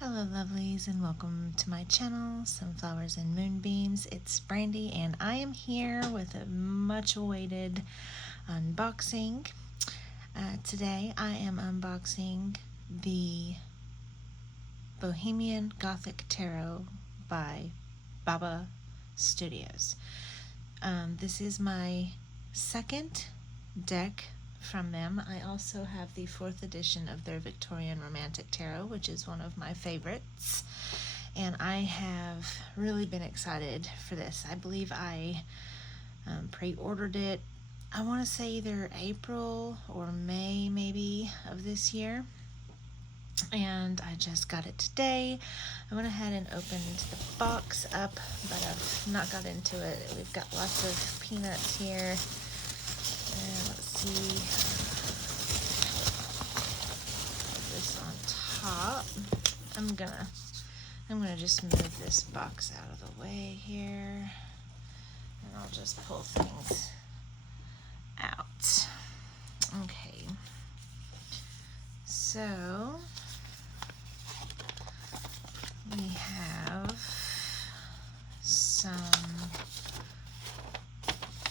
Hello lovelies, and welcome to my channel, Sunflowers and Moonbeams. It's Brandy and I am here with a much awaited unboxing. Today I am unboxing the Bohemian Gothic Tarot by Baba Studios. This is my second deck from them. I also have the 4th edition of their Victorian Romantic Tarot, which is one of my favorites, and I have really been excited for this. I believe I pre-ordered it, I want to say either April or May maybe of this year, and I just got it today. I went ahead and opened the box up, but I've not got into it. We've got lots of peanuts here. And let's see, put this on top. I'm gonna just move this box out of the way here, and I'll just pull things out. Okay, so we have some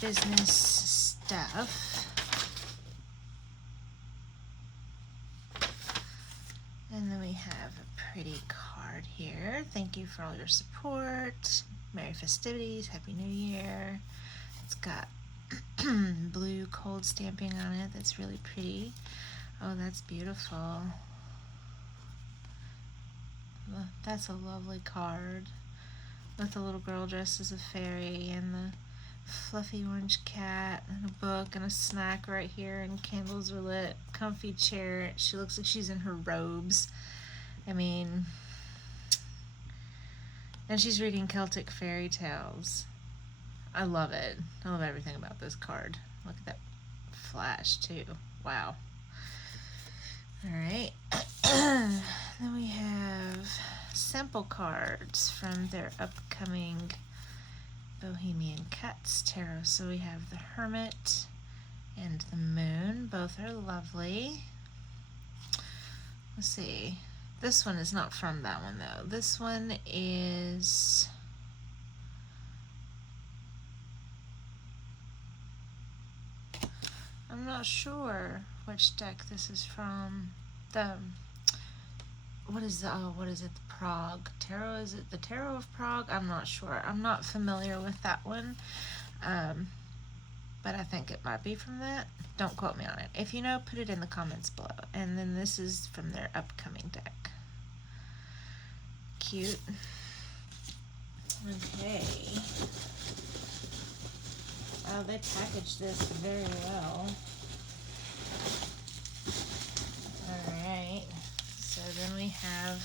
business stuff, and then we have a pretty card here. Thank you for all your support. Merry festivities, Happy New Year. It's got blue cold stamping on it. That's really pretty. Oh, that's beautiful. That's a lovely card with a little girl dressed as a fairy and the fluffy orange cat and a book and a snack right here, and candles are lit, comfy chair. She looks like she's in her robes. I mean, and she's reading Celtic fairy tales. I love it. I love everything about this card. Look at that flash too. Wow. Alright. Then we have sample cards from their upcoming Bohemian Cats Tarot. So we have the Hermit and the Moon. Both are lovely. Let's see. This one is not from that one though. This one is... I'm not sure which deck this is from. What is it? The Prague Tarot? Is it the Tarot of Prague? I'm not sure. I'm not familiar with that one. But I think it might be from that. Don't quote me on it. If you know, put it in the comments below. And then this is from their upcoming deck. Cute. Okay. Oh, they packaged this very well. Alright. So then we have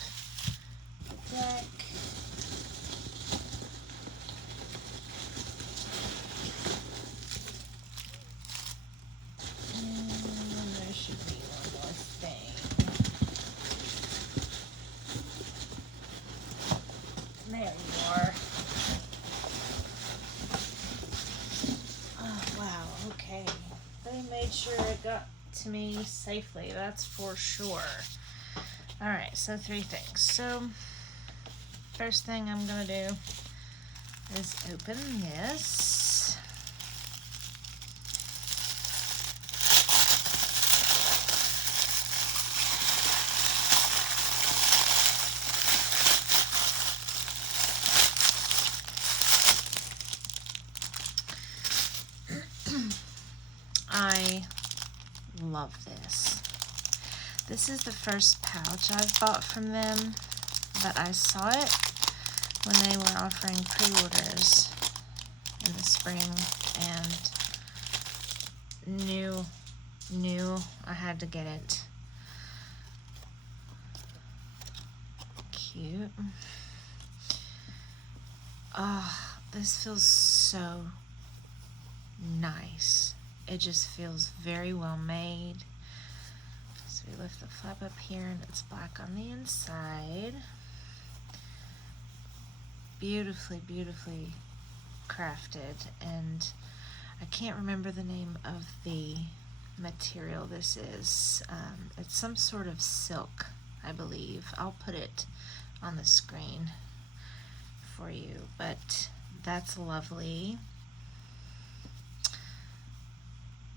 the deck. And there should be one more thing. There you are. Oh, wow, okay. They made sure it got to me safely, that's for sure. Alright, so 3 things. So, first thing I'm gonna do is open this. I love this. This is the first pouch I've bought from them, but I saw it when they were offering pre-orders in the spring and knew I had to get it. Cute. Ah, this feels so nice. It just feels very well made. So we lift the flap up here and it's black on the inside. Beautifully, beautifully crafted, and I can't remember the name of the material this is. It's some sort of silk, I believe. I'll put it on the screen for you, but that's lovely.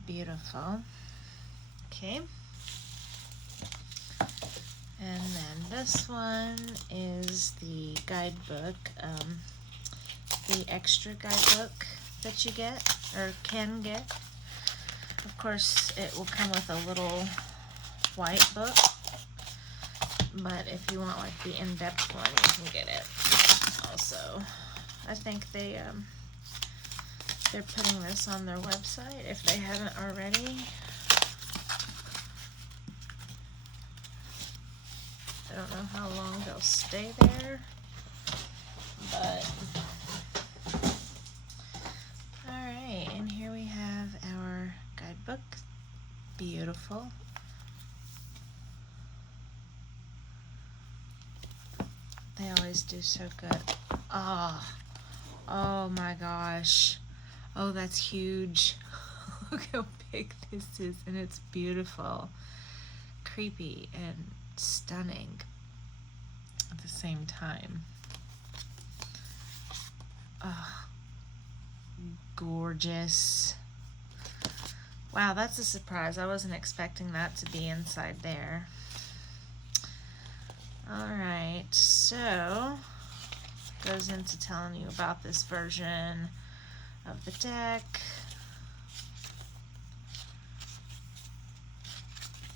Beautiful. Okay. And then this one is the guidebook, the extra guidebook that you get, or can get. Of course, it will come with a little white book, but if you want like the in-depth one, you can get it also. I think they're putting this on their website if they haven't already. I don't know how long they'll stay there, but alright, and here we have our guidebook. Beautiful. They always do so good. Oh my gosh. Oh, that's huge. Look how big this is, and it's beautiful. Creepy and stunning at the same time. Oh, gorgeous. Wow, that's a surprise. I wasn't expecting that to be inside there. Alright, so goes into telling you about this version of the deck.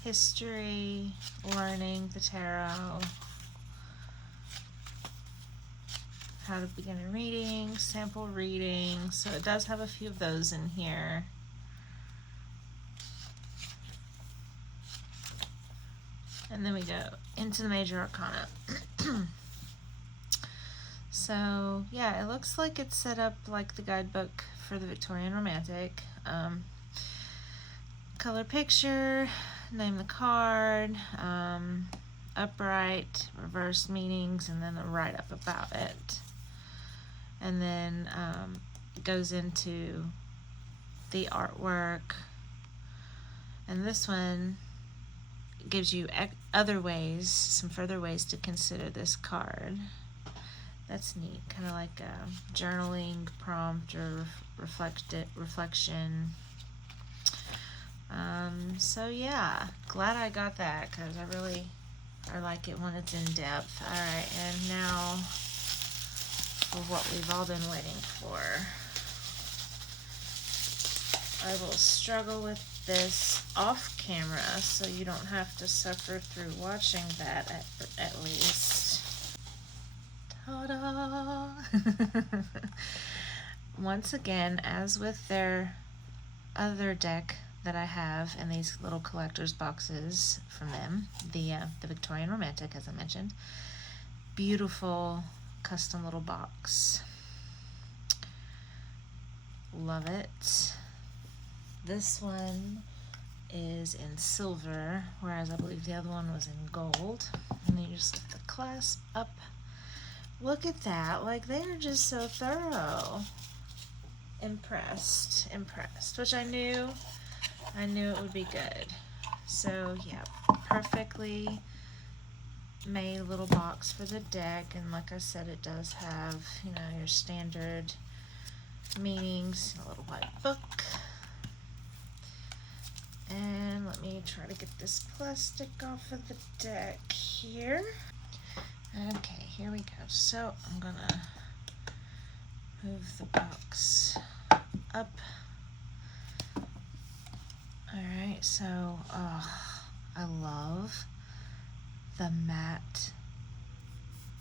History, learning the tarot, how to begin a reading, sample reading. So it does have a few of those in here. And then we go into the major arcana. So yeah, it looks like it's set up like the guidebook for the Victorian Romantic. Color picture, name the card, upright, reverse meanings, and then the write-up about it. And then it goes into the artwork. And this one gives you other ways, some further ways to consider this card. That's neat, kind of like a journaling prompt or reflection. So yeah, glad I got that because I like it when it's in depth. Alright, and now for what we've all been waiting for. I will struggle with this off camera so you don't have to suffer through watching that at least. Ta-da! Once again, as with their other deck that I have in these little collector's boxes from them, the Victorian Romantic, as I mentioned, beautiful custom little box. Love it. This one is in silver, whereas I believe the other one was in gold. And then you just lift the clasp up. Look at that, like they are just so thorough. Impressed, which I knew it would be good. So yeah, perfectly made little box for the deck, and like I said, it does have, you know, your standard meanings, a little white book. And let me try to get this plastic off of the deck here. Okay, here we go. So I'm gonna move the box up. Alright, so I love the matte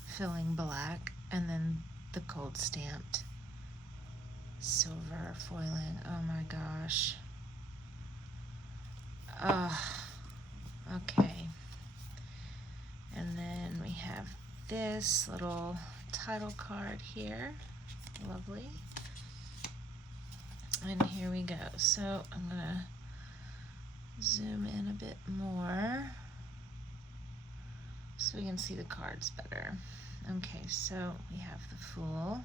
filling black and then the gold stamped silver foiling. Oh my gosh. Okay. And then we have this little title card here. Lovely. And here we go. So I'm gonna zoom in a bit more so we can see the cards better. Okay, so we have the Fool.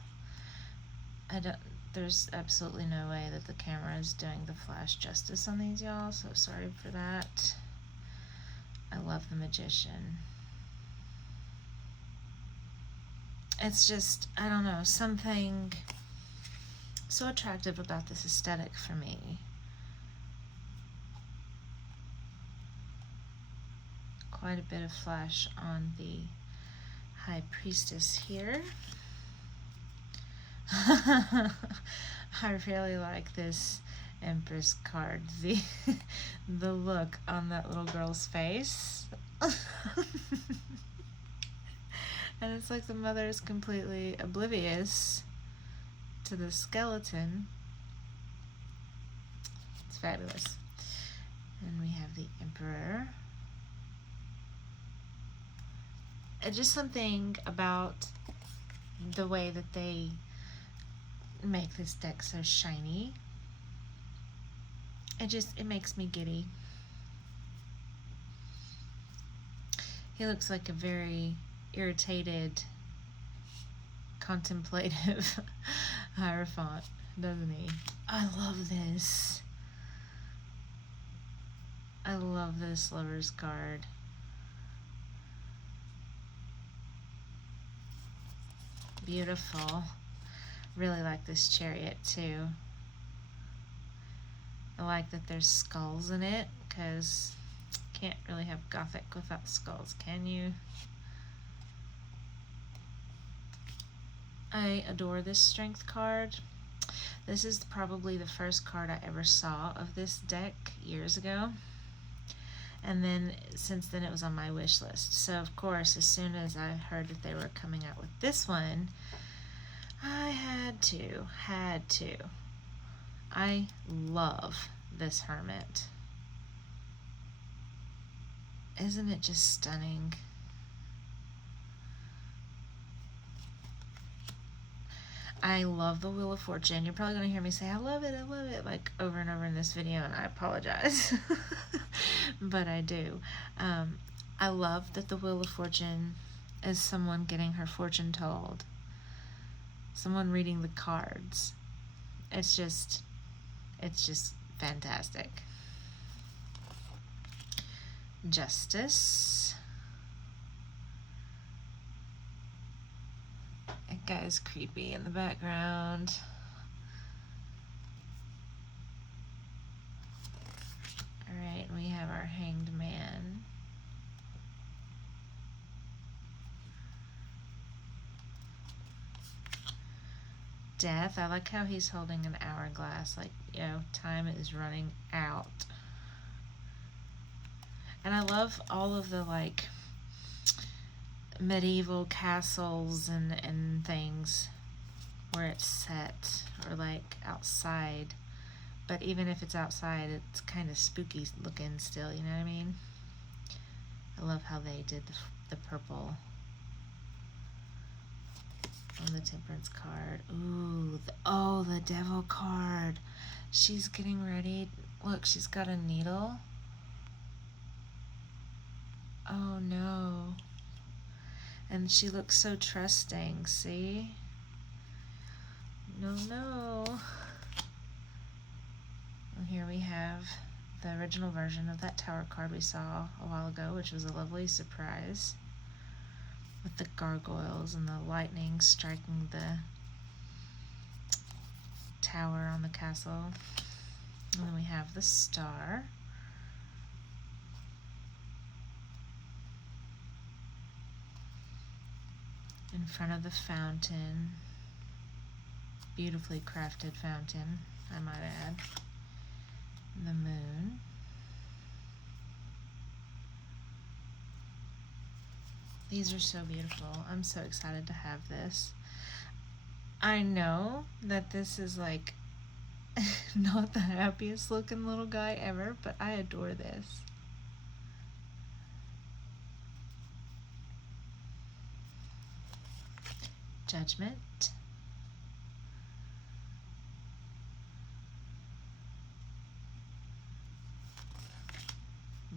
There's absolutely no way that the camera is doing the flash justice on these, y'all, so sorry for that. I love the Magician. it's just, I don't know, something so attractive about this aesthetic for me. Quite a bit of flash on the High Priestess here. I really like this Empress card. The look on that little girl's face. And it's like the mother is completely oblivious to the skeleton. It's fabulous. And we have the Emperor. Just something about the way that they make this deck so shiny. It makes me giddy. He looks like a very irritated, contemplative Hierophant, doesn't he? I love this. I love this Lover's card. Beautiful. Really like this Chariot too. I like that there's skulls in it, because can't really have Gothic without skulls, can you? I adore this Strength card. This is probably the first card I ever saw of this deck years ago. And then since then it was on my wish list. So of course, as soon as I heard that they were coming out with this one, I had to. I love this Hermit. Isn't it just stunning? I love the Wheel of Fortune. You're probably going to hear me say, I love it, like over and over in this video, and I apologize. But I do. I love that the Wheel of Fortune is someone getting her fortune told. Someone reading the cards. It's just fantastic. Justice. That guy's creepy in the background. Alright, we have our Hanged Man. Death. I like how he's holding an hourglass, like, you know, time is running out. And I love all of the, like, medieval castles and things where it's set, or like outside. But even if it's outside, it's kind of spooky looking still, you know what I mean? I love how they did the purple on the Temperance card. Ooh, the Devil card. She's getting ready. Look, she's got a needle. Oh no. And she looks so trusting, see? No. And here we have the original version of that Tower card we saw a while ago, which was a lovely surprise, with the gargoyles and the lightning striking the tower on the castle. And then we have the star. In front of the fountain. Beautifully crafted fountain, I might add. The moon. These are so beautiful. I'm so excited to have this. I know that this is like not the happiest looking little guy ever, but I adore this. Judgment.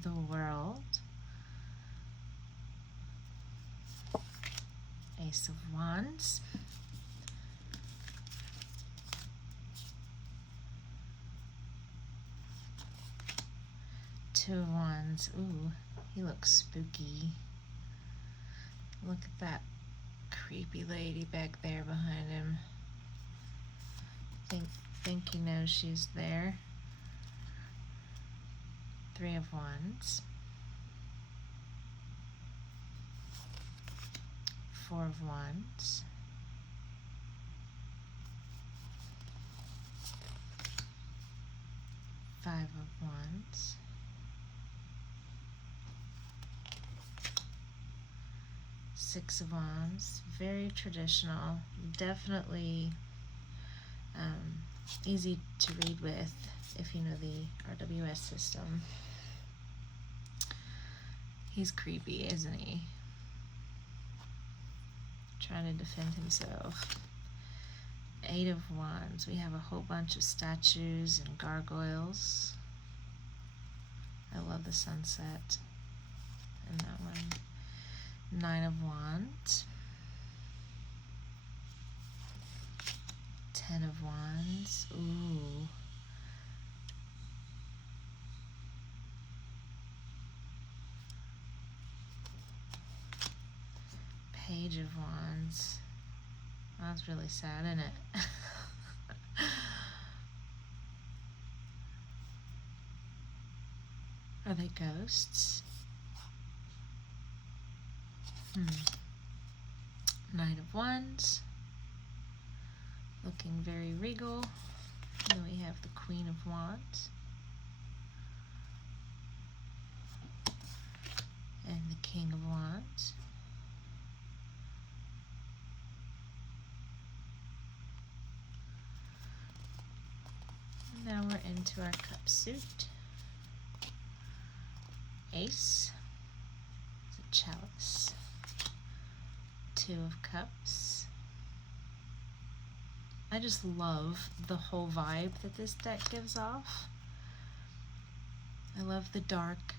The World. Ace of Wands. Two of Wands. Ooh, he looks spooky. Look at that creepy lady back there behind him. Think he knows she's there. 3 of Wands. 4 of Wands. 5 of Wands. 6 of Wands. Very traditional. Definitely easy to read with if you know the RWS system. He's creepy, isn't he? Trying to defend himself. 8 of Wands. We have a whole bunch of statues and gargoyles. I love the sunset in that one. 9 of Wands. 10 of Wands. Ooh. Page of Wands. That's really sad, isn't it? Are they ghosts? Knight of Wands. Looking very regal. Then we have the Queen of Wands. And the King of Wands. Now we're into our cup suit. Ace. It's a chalice. 2 of Cups. I just love the whole vibe that this deck gives off. I love the dark,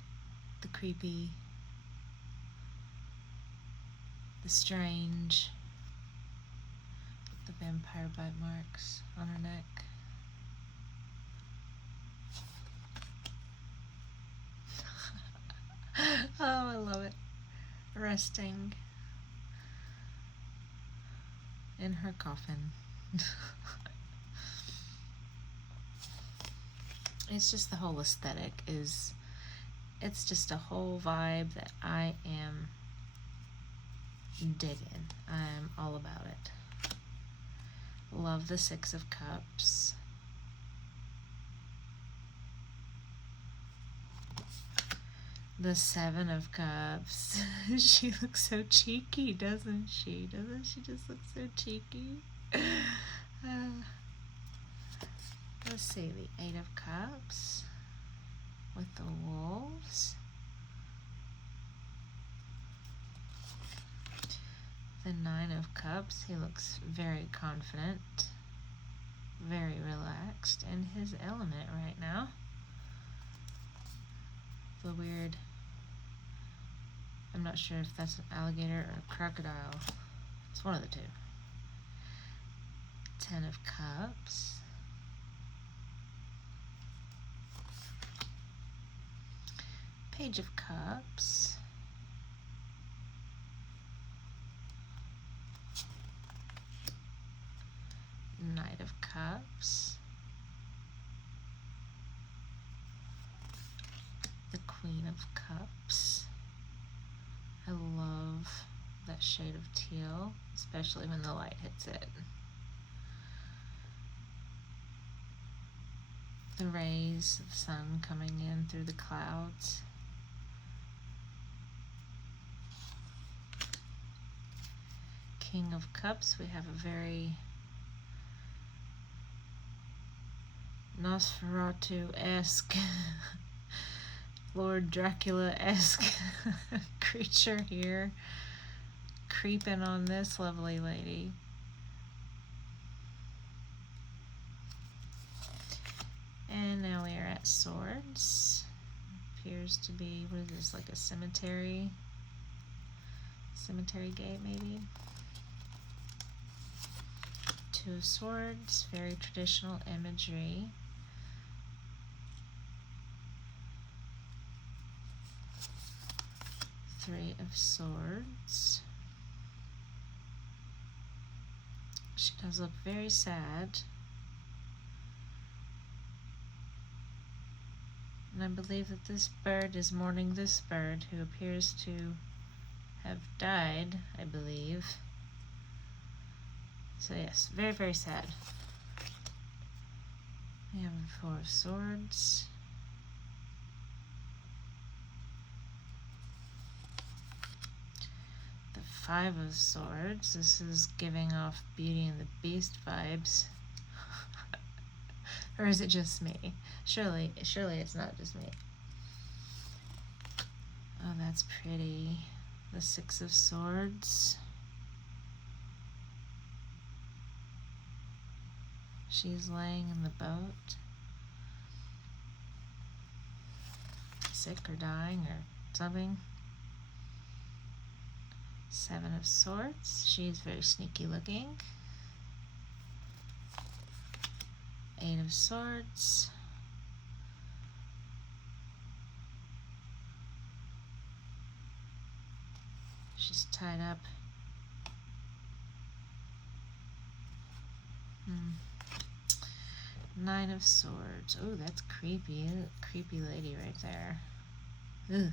the creepy, the strange, the vampire bite marks on her neck. Oh, I love it. Resting in her coffin. It's just the whole aesthetic it's just a whole vibe that I am digging. I'm all about it. Love the 6 of Cups. The 7 of Cups. She looks so cheeky, doesn't she? Doesn't she just look so cheeky? Let's see, the 8 of Cups with the wolves. The 9 of Cups. He looks very confident, very relaxed, in his element right now. The weird, I'm not sure if that's an alligator or a crocodile. It's one of the two. 10 of Cups. Page of Cups. Knight of Cups. The Queen of Cups. I love that shade of teal, especially when the light hits it. The rays of the sun coming in through the clouds. King of Cups. We have a very Nosferatu-esque, Lord Dracula-esque creature here, creeping on this lovely lady. And now we are at Swords. Appears to be, what is this, like a cemetery? Cemetery gate, maybe? 2 of Swords, very traditional imagery. 3 of Swords. She does look very sad. And I believe that this bird is mourning this bird who appears to have died, I believe. So yes, very, very sad. We have the Four of Swords. The Five of Swords. This is giving off Beauty and the Beast vibes. Or is it just me? Surely it's not just me. Oh, that's pretty. The Six of Swords. She's laying in the boat, sick or dying or something. Seven of Swords. She's very sneaky looking. Eight of Swords. She's tied up. Nine of Swords. Oh, that's creepy. Creepy lady right there. Ugh.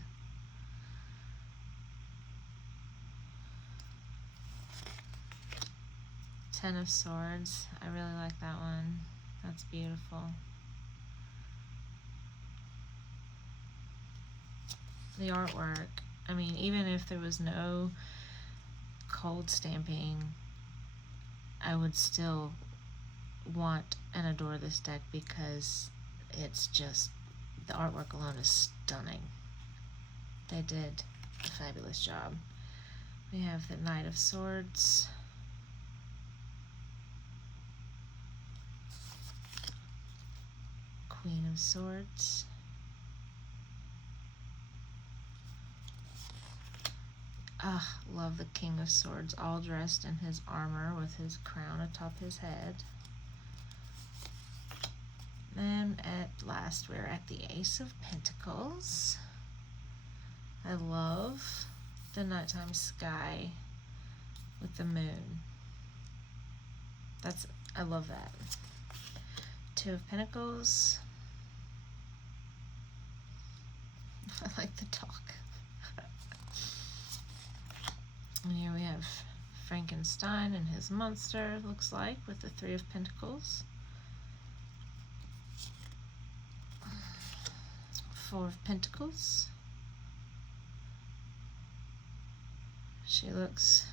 Ten of Swords. I really like that one. That's beautiful. The artwork. I mean, even if there was no cold stamping, I would still want and adore this deck because it's just, the artwork alone is stunning. They did a fabulous job. We have the Knight of Swords. Queen of Swords. Ah, love the King of Swords, all dressed in his armor with his crown atop his head. And at last we're at the Ace of Pentacles. I love the nighttime sky with the moon. I love that. Two of Pentacles. I like the talk. And here we have Frankenstein and his monster, looks like, with the Three of Pentacles. Four of Pentacles. She looks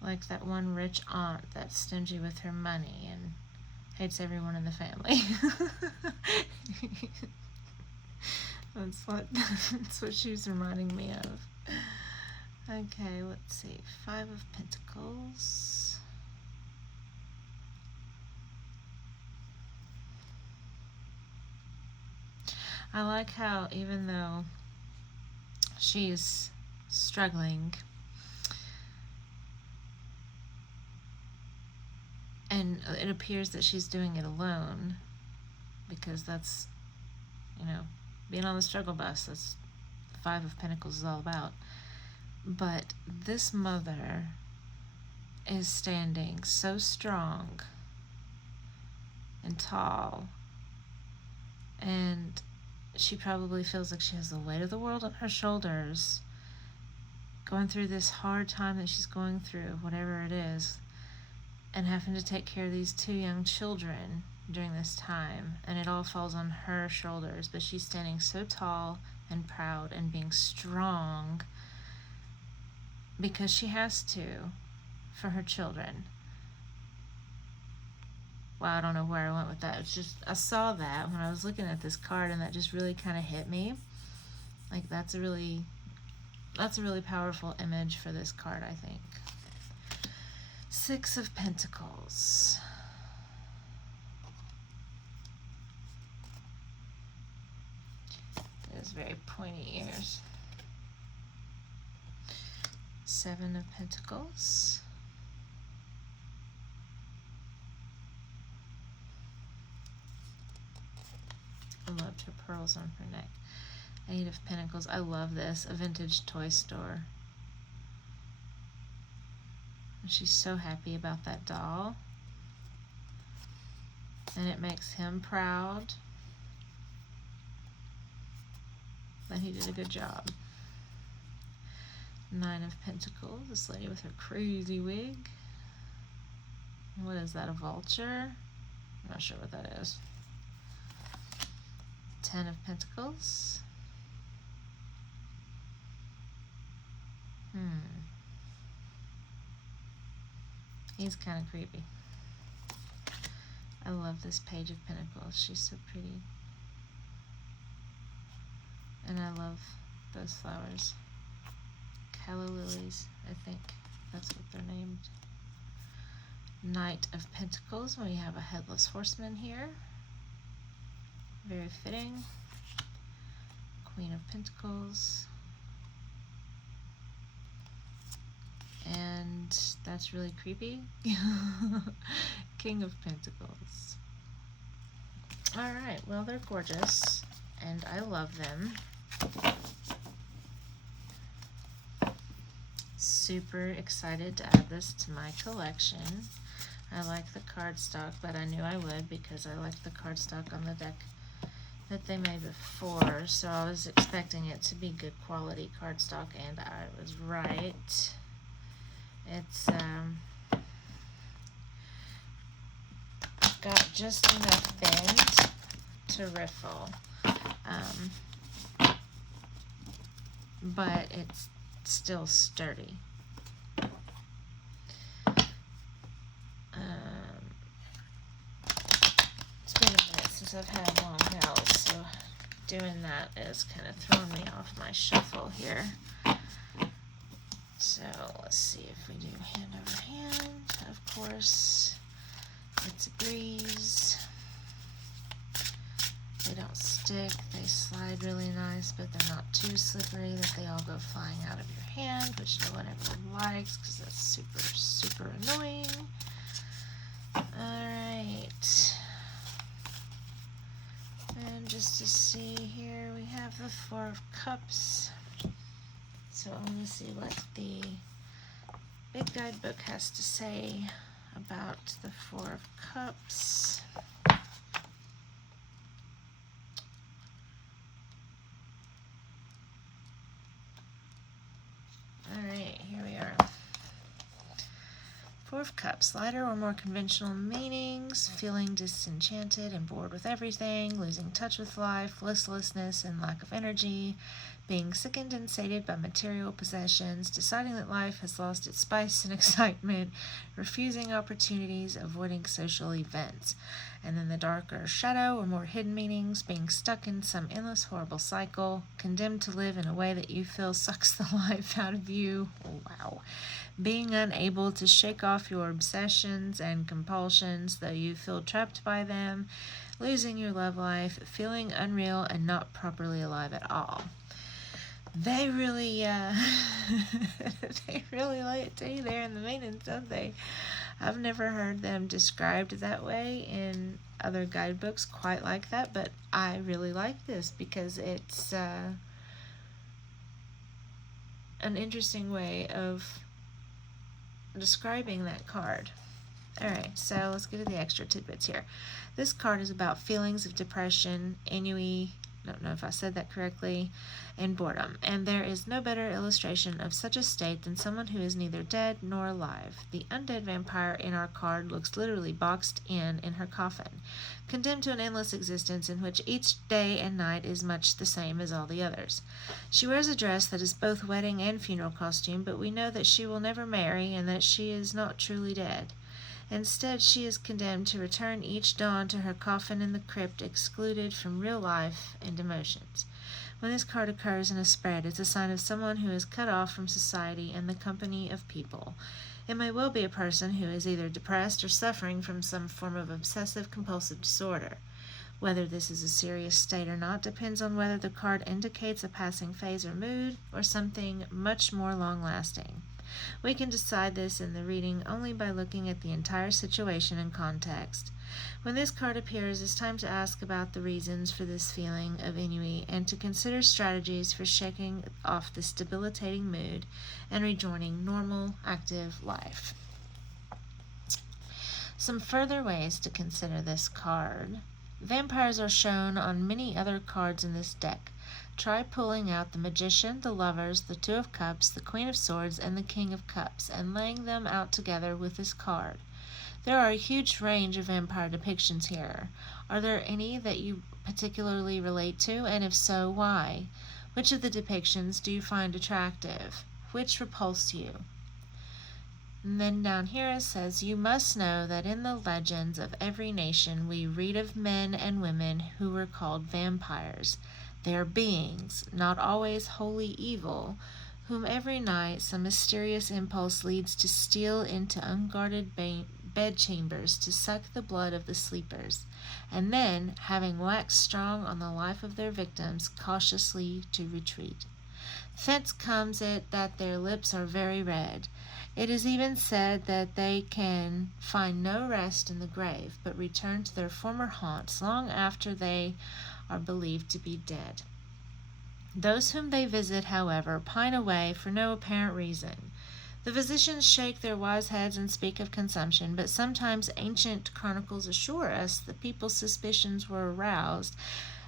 like that one rich aunt that's stingy with her money and hates everyone in the family. That's what she's reminding me of. Okay, let's see. Five of Pentacles. I like how even though she's struggling and it appears that she's doing it alone, because that's, being on the struggle bus, that's the Five of Pentacles is all about. But this mother is standing so strong and tall, and she probably feels like she has the weight of the world on her shoulders, going through this hard time that she's going through, whatever it is, and having to take care of these two young children during this time, and it all falls on her shoulders, but she's standing so tall and proud and being strong because she has to for her children. Wow, I don't know where I went with that. It's just, I saw that when I was looking at this card, and that just really kind of hit me. Like, that's a really powerful image for this card, I think. Six of Pentacles. It has very pointy ears. Seven of Pentacles. I loved her pearls on her neck. Eight of Pentacles. I love this. A vintage toy store. She's so happy about that doll. And it makes him proud that he did a good job. Nine of Pentacles, this lady with her crazy wig. What is that, a vulture? I'm not sure what that is. 10 of Pentacles. He's kind of creepy. I love this Page of Pentacles. She's so pretty. And I love those flowers. Calla lilies, I think that's what they're named. Knight of Pentacles. We have a headless horseman here. Very fitting. Queen of Pentacles. And that's really creepy. King of Pentacles. Alright, well, they're gorgeous, and I love them. Super excited to add this to my collection. I like the cardstock, but I knew I would because I liked the cardstock on the deck that they made before, so I was expecting it to be good quality cardstock, and I was right. It's got just enough bend to riffle, but it's still sturdy. It's been a minute since I've had long nails, so doing that is kind of throwing me off my shuffle here. So let's see if we do hand over hand. Of course, it's a breeze. They don't stick, they slide really nice, but they're not too slippery that they all go flying out of your hand, which no one ever likes because that's super, super annoying. Alright. And just to see here, we have the Four of Cups. So I want to see what the big guidebook has to say about the Four of Cups. Alright, here we are. Four of Cups, lighter or more conventional meanings, feeling disenchanted and bored with everything, losing touch with life, listlessness and lack of energy, being sickened and sated by material possessions, deciding that life has lost its spice and excitement, refusing opportunities, avoiding social events. And then the darker shadow or more hidden meanings, being stuck in some endless horrible cycle, condemned to live in a way that you feel sucks the life out of you. Wow. Being unable to shake off your obsessions and compulsions, though you feel trapped by them, losing your love life, feeling unreal and not properly alive at all. They really, they really lay it to you there in the meanings, don't they? I've never heard them described that way in other guidebooks quite like that, but I really like this because it's an interesting way of describing that card. Alright, so let's get to the extra tidbits here. This card is about feelings of depression, ennui, I don't know if I said that correctly, and boredom. And there is no better illustration of such a state than someone who is neither dead nor alive. The undead vampire in our card looks literally boxed in her coffin, condemned to an endless existence in which each day and night is much the same as all the others. She wears a dress that is both wedding and funeral costume, but we know that she will never marry and that she is not truly dead. Instead, she is condemned to return each dawn to her coffin in the crypt, excluded from real life and emotions. When this card occurs in a spread, it's a sign of someone who is cut off from society and the company of people. It may well be a person who is either depressed or suffering from some form of obsessive-compulsive disorder. Whether this is a serious state or not depends on whether the card indicates a passing phase or mood or something much more long-lasting. We can decide this in the reading only by looking at the entire situation in context. When this card appears, it's time to ask about the reasons for this feeling of ennui and to consider strategies for shaking off this debilitating mood and rejoining normal, active life. Some further ways to consider this card. Vampires are shown on many other cards in this deck. Try pulling out the Magician, the Lovers, the Two of Cups, the Queen of Swords, and the King of Cups, and laying them out together with this card. There are a huge range of vampire depictions here. Are there any that you particularly relate to, and if so, why? Which of the depictions do you find attractive? Which repulse you? And then down here it says, you must know that in the legends of every nation we read of men and women who were called vampires. They are beings, not always wholly evil, whom every night some mysterious impulse leads to steal into unguarded bedchambers to suck the blood of the sleepers, and then, having waxed strong on the life of their victims, cautiously to retreat. Thence comes it that their lips are very red. It is even said that they can find no rest in the grave, but return to their former haunts long after they are believed to be dead. Those whom they visit, however, pine away for no apparent reason. The physicians shake their wise heads and speak of consumption, but sometimes ancient chronicles assure us the people's suspicions were aroused,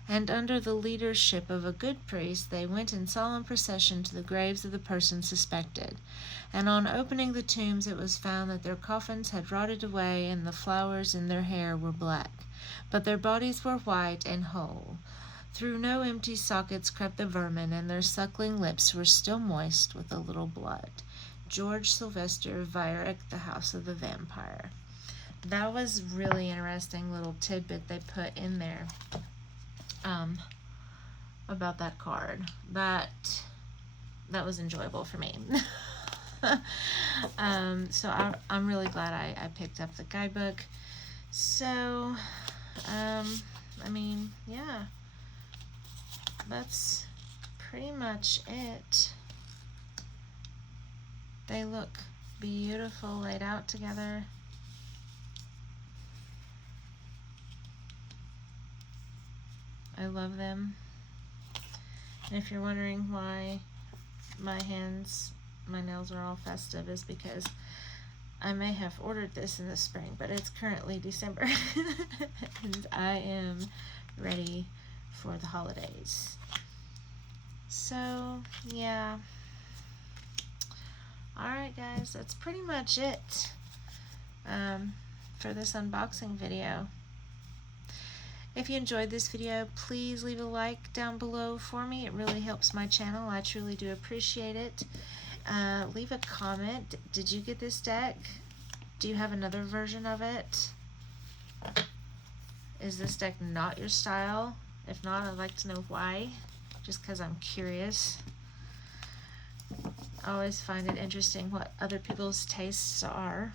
and under the leadership of a good priest they went in solemn procession to the graves of the persons suspected. And on opening the tombs it was found that their coffins had rotted away and the flowers in their hair were black, but their bodies were white and whole. Through no empty sockets crept the vermin, and their suckling lips were still moist with a little blood. George Sylvester Viereck, The House of the Vampire. That was really interesting little tidbit they put in there about that card. That was enjoyable for me. So I'm really glad I picked up the guidebook. So, I mean, yeah, that's pretty much it. They look beautiful laid out together. I love them. And if you're wondering why my nails are all festive, is because I may have ordered this in the spring, but it's currently December and I am ready for the holidays. So, yeah. Alright guys, that's pretty much it for this unboxing video. If you enjoyed this video, please leave a like down below for me. It really helps my channel. I truly do appreciate it. Leave a comment. Did you get this deck? Do you have another version of it? Is this deck not your style? If not, I'd like to know why, just because I'm curious. I always find it interesting what other people's tastes are.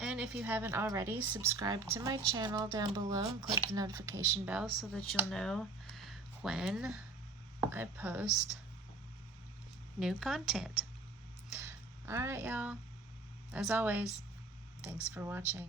And if you haven't already, subscribe to my channel down below and click the notification bell so that you'll know when I post new content. Alright, y'all. As always, thanks for watching.